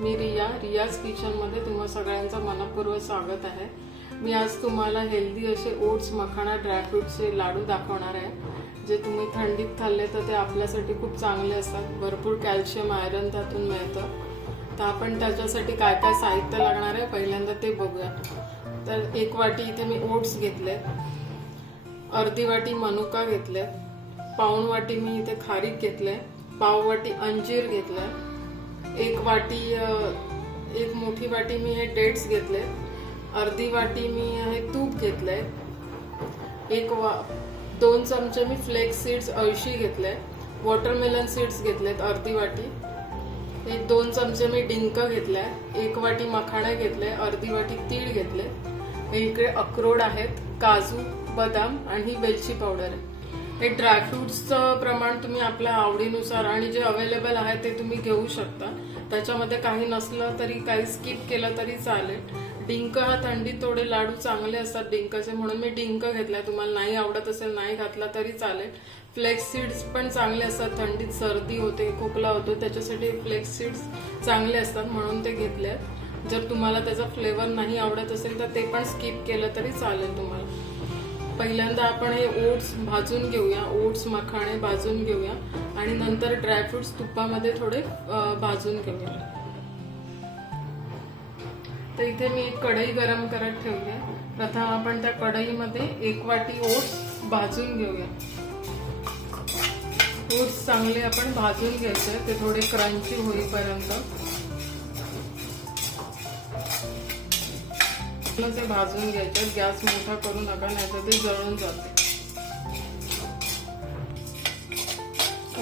मी रियाज किचनमध्ये तुम्हा सगळ्यांचं मनपूर्वक स्वागत आहे। मी आज तुम्हाला हेल्दी असे ओट्स मखाना ड्रायफ्रूटचे लाडू दाखवणार आहे, जे तुम्ही थंडीत खाल्ले तर ते आपल्यासाठी खूप चांगले असतात। भरपूर कॅल्शियम आयरन त्यातून मिळतं। तर आपण त्याच्यासाठी काय काय साहित्य लागणार आहे पहिल्यांदा ते बघूया। तर एक वाटी इथे मी ओट्स घेतले, अर्धी वाटी मनुका घेतले, पाऊण वाटी मी इथे खारीक घेतले, पाव वाटी अंजीर घेतले, एक मोठी वाटी मी हे डेट्स घेतले, अर्धी वाटी मी हे तूप घेतले, 2 चमचे मी फ्लेक्स सीड्स अळशी घेतले, वॉटरमेलन सीड्स घेतलेत अर्धी वाटी, 2 चमचे मी डिंक घेतले, 1 वाटी मखाणे घेतले, अर्धी वाटी तीळ घेतले, इकडे अक्रोड आहेत, काजू, बदाम आणि वेलची पावडर आहे। हे ड्रायफ्रूट्सचं प्रमाण तुम्ही आपल्या आवडीनुसार आणि जे अवेलेबल आहे ते तुम्ही घेऊ शकता। त्याच्यामध्ये काही नसलं तरी काही स्किप केलं तरी चालेल। डिंक हा थंडीत थोडे लाडू चांगले असतात डिंकाचे, म्हणून मी डिंक घेतलाय। तुम्हाला नाही आवडत असेल नाही घातला तरी चालेल। फ्लेक्स सीड्स पण चांगले असतात, थंडीत सर्दी होते खोकला होतो त्याच्यासाठी फ्लेक्स सीड्स चांगले असतात म्हणून ते घेतले। जर तुम्हाला त्याचा फ्लेवर नाही आवडत असेल तर ते पण स्किप केलं तरी चालेल तुम्हाला। पहिल्यांदा आपण हे ओट्स भाजून घेऊया, ओट्स मखाणे भाजून घेऊया आणि नंतर ड्रायफ्रुट्स तुपामध्ये थोडे भाजून घेऊया। तर इथे मी एक कढई गरम करत ठेवली आहे। प्रथम आपण त्या कढईमध्ये 1 वाटी ओट्स भाजून घेऊया। ओट्स चांगले आपण भाजून घ्यायचे, ते थोडे क्रंची होईपर्यंत ते भाजून घ्यायचे। गॅस मोठा करू नका, नाहीतर ते जळून जाते।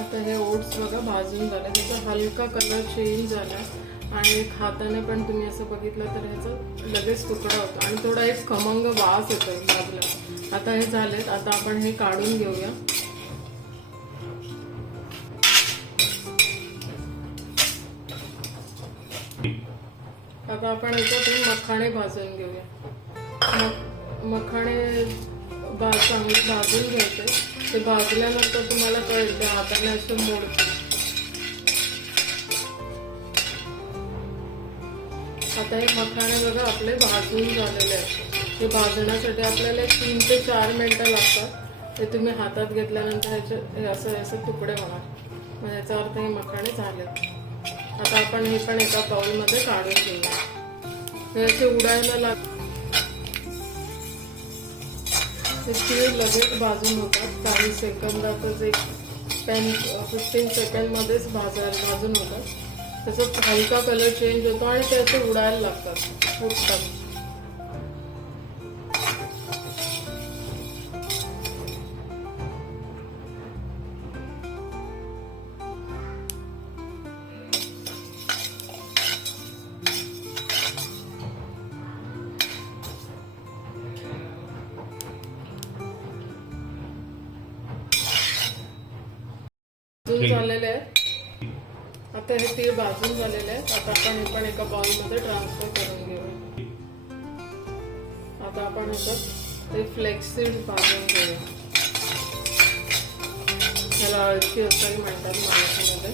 आता हे ओट्स बघा भाजून झाले, त्याचा हलका कलर चेंज झाला आणि एक हाताने पण तुम्ही असं बघितलं तर ह्याचा लगेच तुकडा होतो आणि थोडा एक खमंग वास येतोय भाजला। आता हे झालेत, आता आपण हे काढून घेऊया। आता आपण याच्यात मखाणे भाजून घेऊया। मखाणे चांगले भाजून घ्यायचे। ते भाजल्यानंतर तुम्हाला कळेल हाताने असं मोडते। आता हे मखाणे बघा आपले भाजून झालेले आहेत। हे भाजण्यासाठी आपल्याला 3 ते 4 मिनिटं लागतात। ते तुम्ही हातात घेतल्यानंतर हे असं तुकडे होणार, मग याचा अर्थ हे मखाणे झालेत। आता आपण हे पण एका बाउलमध्ये काढून घेऊया। हे असे उडायला ते तीळ लगेच भाजून होतात, काही सेकंदातच 15 सेकंडमध्येच भाजून होतात। त्याचा हलका कलर चेंज होतो आणि ते असे उडायला लागतात, उठतात। झालेले आहेत। आता हे तीळ भाजून झालेले आहेत। आता आपण हे पण एका बाउलमध्ये ट्रान्सफर करून घेऊया। आता आपण ह्याच्यात ते फ्लेक्स सीड्स भाजून घेऊया। त्याला अळशी असंही म्हणतात मराठीमध्ये।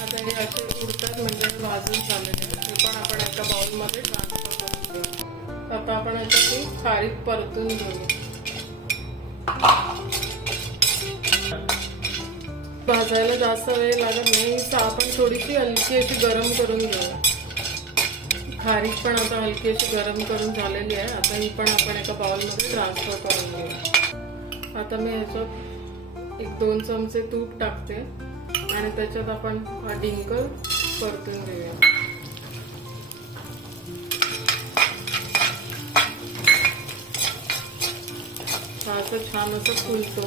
आता हे असे उडतात म्हणजे भाजून झालेले आहेत। हे पण आपण एका बाउलमध्ये ट्रान्सफर करून घेऊ। आता आपण याच्यात खारीक परतून घेऊ। भाजायला जास्त वेळ लागत नाही, आपण थोडीशी हलकी अशी गरम करून घेऊ। खारीक पण आता हलकी अशी गरम करून झालेली आहे। आता ही पण आपण एका बाउलमध्ये ट्रान्सफर करून घेऊ। आता मी ह्याच्यात 1-2 चमचे तूप टाकते आणि त्याच्यात आपण हा डिंक परतून घेऊया। हा असं छान असं फुलतो,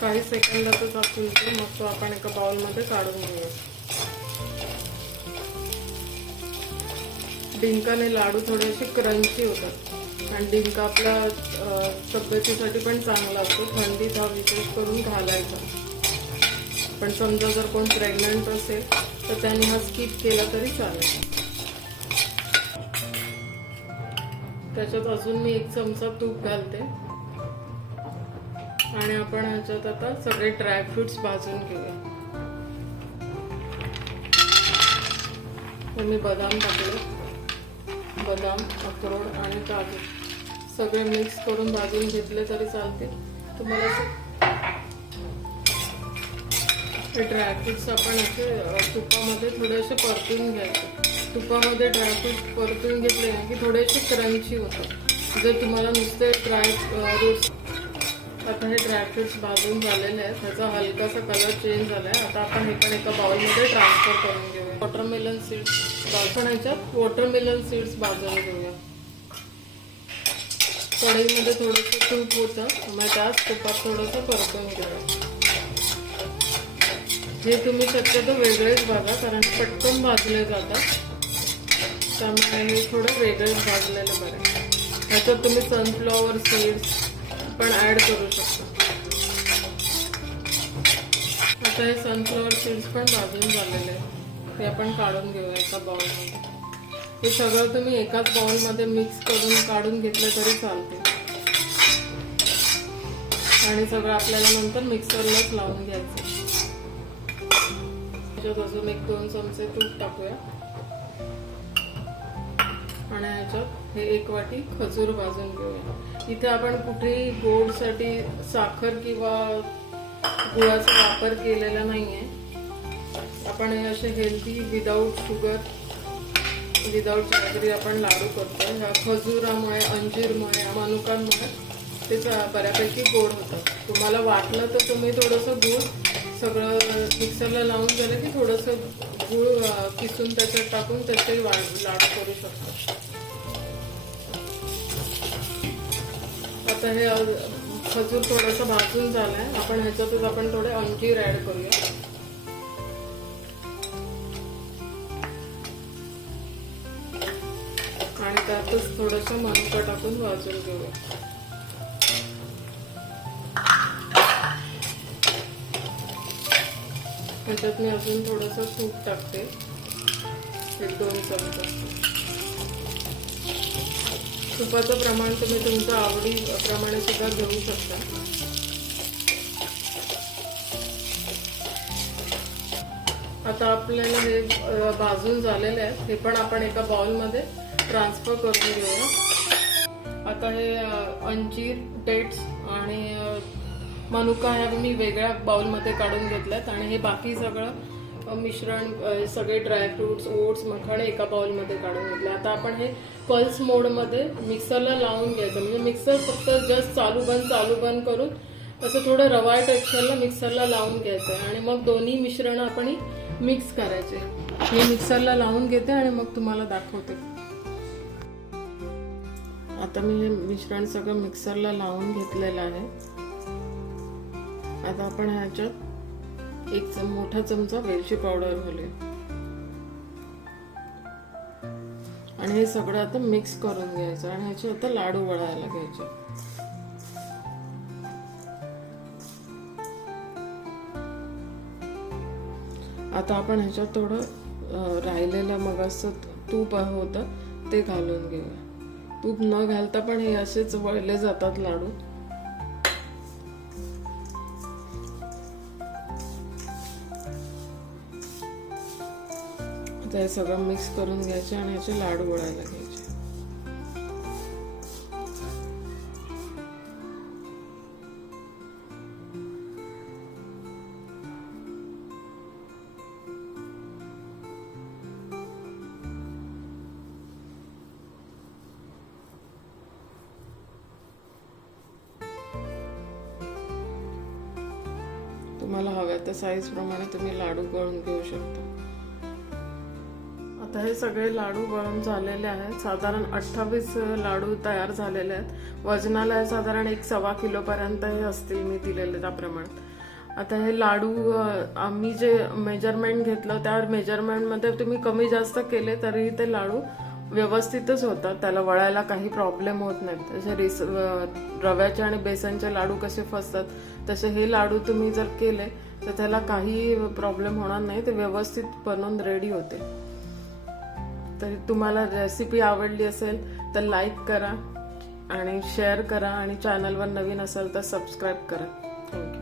काही सेकंदातच हा फुलतो। मग तो आपण एका बाउलमध्ये काढून घेऊया। डिंकाने लाडू थोडे असे क्रंची होतात आणि डिंक आपल्या तब्येतीसाठी पण चांगला असतो। थंडीत हा विशेष करून घालायचा। पण समजा जर कोण प्रेग्नंट असेल तर त्यांनी हा स्किप केला तरी चालेल। त्याच्यात अजून मी 1 चमचा तूप घालते आणि आपण ह्याच्यात आता सगळे ड्रायफ्रुट्स भाजून घेऊया. तर मी बदाम टाकले, बदाम, अक्रोड आणि काजू सगळे मिक्स करून भाजून घेतले तरी चालते. तुम्हाला हे ड्रायफ्रुट्स आपण असे तुपामध्ये थोडेसे परतून घ्यायचे. तुपामध्ये ड्रायफ्रूट परतून घेतले ना की थोडेसे क्रंची होतात. जर तुम्हाला नुसते ड्रायफ्रूट्स, आता हे ड्रायफ्रुट्स भाजून झालेले आहेत, ह्याचा हलकासा कलर चेंज झाला आहे. आता आपण हे पण एका बाउलमध्ये ट्रान्सफर करून घेऊया. वॉटरमेलन सीड्स आपण ह्याच्यात वॉटरमेलन सीड्स भाजून घेऊया. कढईमध्ये थोडंसं तूप होतं, मग त्याच तुपात थोडंसं परतून घेऊया. हे तुम्ही शक्यतो वेगळेच भाजा, कारण पटकन भाजले जातात, त्यामुळे हे थोडं वेगळेच भाजलेलं बरं. ह्याच्यात तुम्ही सनफ्लॉवर सीड्स पण ॲड करू शकता. आता हे सनफ्लॉवर सीड्स पण भाजून झालेले आहेत, ते आपण काढून घेऊया एका बाउलमध्ये. हे सगळं तुम्ही एकाच बाउलमध्ये मिक्स करून काढून घेतलं तरी चालते. आणि सगळं आपल्याला नंतर मिक्सरलाच लावून घ्यायचं. ह्याच्यात अजून 1-2 चमचे तूप टाकूया आणि ह्याच्यात हे 1 वाटी खजूर भाजून घेऊया. इथे आपण कुठेही गोडसाठी साखर किंवा गुळाचा वापर केलेला नाहीये. आपण हे असे healthy without sugar, without jaggery आपण लाडू करतो. ह्या खजुरामुळे, अंजीरमुळे, मनुकांमुळे ते बऱ्यापैकी गोड होतात. तुम्हाला वाटलं तर तुम्ही थोडंसं गूळ सगळं मिक्सरला लावून झालं की थोडंसं गूळ किसून त्याच्यात टाकून त्याचे लाडू करू शकतो. आता हे खजूर थोडंसं भाजून झालंय, आपण ह्याच्यातच आपण थोडे अंजीर ऍड करूया. आणि त्यातच थोडंसं मनुका टाकून भाजून घेऊया. ह्याच्यात मी अजून थोडंसं तूप टाकते, 1-2 चमचे. तुपाचं प्रमाण तुम्ही तुमच्या आवडीप्रमाणे सुद्धा घेऊ शकता. आता आपल्याला हे भाजून झालेले आहेत, हे पण आपण एका बाउलमध्ये ट्रान्सफर करून घेऊया. आता हे अंजीर, डेट्स आणि मनुका ह्या मी वेगळ्या बाउलमध्ये काढून घेतल्यात आणि हे बाकी सगळं मिश्रण, सगळे ड्रायफ्रुट्स, ओट्स, मखाणे एका बाउलमध्ये काढून घेतले. आता आपण हे पल्स मोडमध्ये मिक्सरला लावून घ्यायचं. म्हणजे मिक्सर फक्त जस्ट चालू बंद करून असं थोडं रवाळ टेक्स्चरला मिक्सरला लावून घ्यायचं आणि मग दोन्ही मिश्रणं आपण मिक्स करायचे. हे मिक्सरला लावून घेते आणि मग तुम्हाला दाखवते. आता मी हे मिश्रण सगळं मिक्सरला लावून घेतलेलं आहे. आता आपण ह्याच्यात 1 मोठा चमचा वेलची पावडर घालूया आणि हे सगळं आता मिक्स करून घ्यायचं आणि ह्याचे आता लाडू वळायला घ्यायचे. आता आपण ह्याच्यात थोडं राहिलेलं मगाचं तूप होतं ते घालून घेऊया. तूप न घालता पण हे असेच वळले जातात लाडू. हे सगळं मिक्स करून घ्यायचे आणि याचे लाडू वळायला घ्यायचे. तुम्हाला हव्या त्या साईज प्रमाणे तुम्ही लाडू वळून घेऊ शकता. आता हे सगळे लाडू वळून झालेले आहेत. साधारण 28 लाडू तयार झालेले आहेत. वजनाला साधारण 1-1.25 किलो पर्यंत हे असतील मी दिलेले त्याप्रमाणे. आता हे लाडू आम्ही जे मेजरमेंट घेतलं त्या मेजरमेंटमध्ये तुम्ही कमी जास्त केले तरी ते लाडू व्यवस्थितच होतात. त्याला वळायला काही प्रॉब्लेम होत नाहीत. जसे रव्याचे आणि बेसनचे लाडू कसे फसतात तसे हे लाडू तुम्ही जर केले तर त्याला काही प्रॉब्लेम होणार नाही. ते व्यवस्थित बनवून रेडी होते. तर तुम्हाला रेसिपी आवडली असेल तर लाईक करा आणि शेअर करा आणि चॅनलवर नवीन असाल तर सबस्क्राईब करा. थँक्यू.